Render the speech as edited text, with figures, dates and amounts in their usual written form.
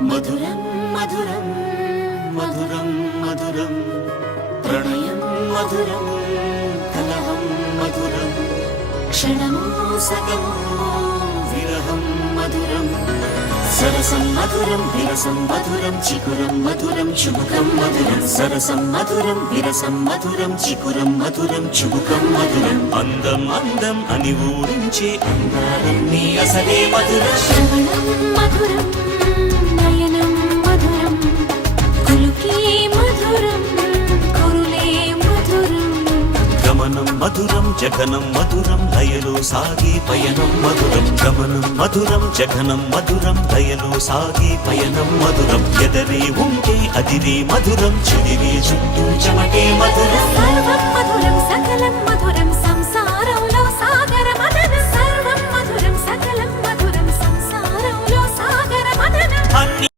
మధురం మధురం మధురం మధురం ప్రణయం మధురం కలహం మధురం క్షణము సగము విరహం మధురం సరసం మధురం విరసం మధురం చికురం మధురం చుబుకం మధురం సరసం మధురం విరసం మధురం చికురం మధురం చుబుకం మధురం అందం అందం అని ఊరించే అందాలన్నీ అసలే మధురం శ్రవణం మధురం నయనం మధురం కులుకే మధురం కురులే మధురం గమనం మధురం జగనం మధురం లయలో సాగే పయనం మధురం గమనం మధురం జగనం మధురం లయలో సాగే పయనం మధురం ఎదరే ఉంటే అదిరే మధురం చెదిరే చుట్టూ చెమటే మధురం సర్వం మధురం సకలం మధురం